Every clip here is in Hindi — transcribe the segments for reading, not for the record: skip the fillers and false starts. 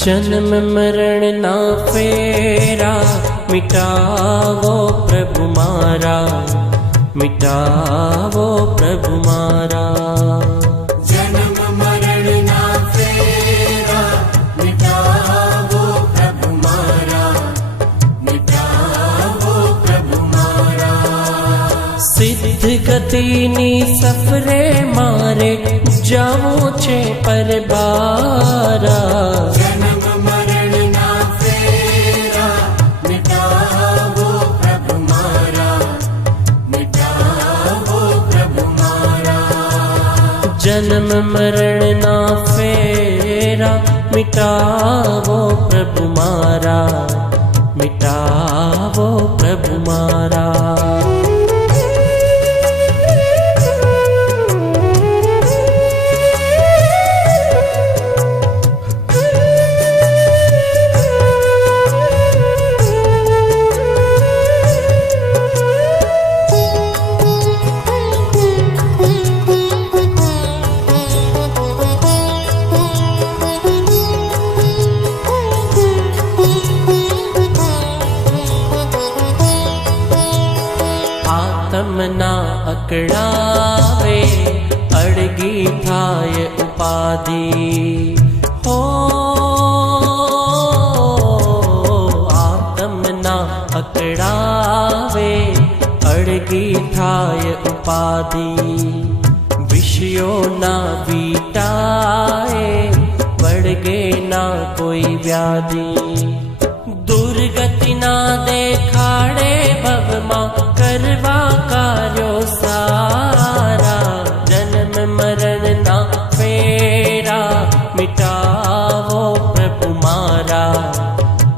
जन्म मरण ना फेरा, मिटावो प्रभु मारा, मिटावो प्रभु मारा। जन्म मरण ना फेरा, मिटावो प्रभु मारा, मिटावो प्रभु मारा। सिद्ध गतिनी सफरे मारे, जाऊं छे पर बारा। जन्म मरण ना फेरा, मिटावो प्रभु मारा, मिटावो प्रभु मारा। जन्म मरण ना फेरा, मिटावो प्रभु मारा, मिटावो प्रभु मारा। आत्मना अकड़ावे, अड़गी थाय उपाधि हो। आत्मना अकड़ावे, अड़गी थाय उपाधि। विषयों ना बीटाए, बढ़गे ना कोई व्याधि। दुर्गति ना देखाड़े भवमा, करवा कार्यो सारा। जन्म मरण ना फेरा, मिटावो प्रभु मारा,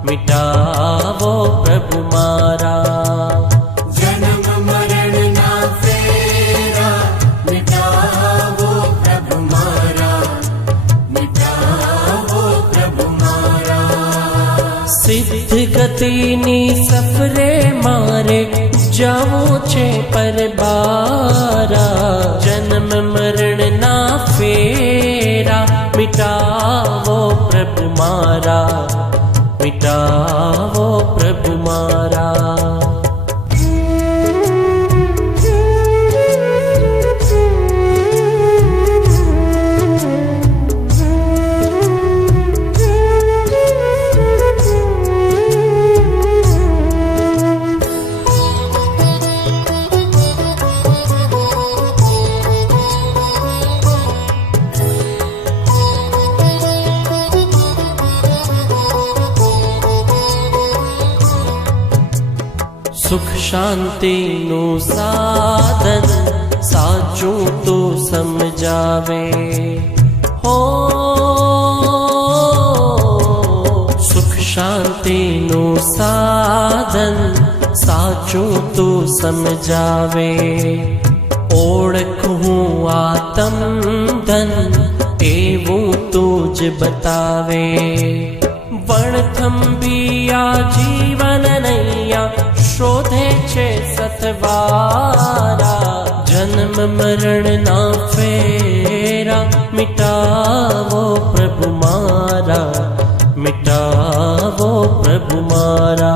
मिटावो प्रभु मारा। जन्म मरण ना फेरा, मिटावो प्रभु मारा, मिटावो प्रभु मारा। सिद्ध गतिनी सफरे मारे, जाऊं छे पर बारा। जन्म मरण ना फेरा, मिटावो प्रभु मारा, मिटावो प्रभु मारा। सुख शांति नु साधन, साचू तो समझावे हो। सुख शांति नु साधन, साचू तो समझावे। ओळखूं आत्म धन, एवं तुझ बतावे। वणथंबिया जीवन नैया, शोधे छे सतवारा। जन्म मरण ना फेरा, मिटावो प्रभु मारा, मिटावो प्रभु मारा।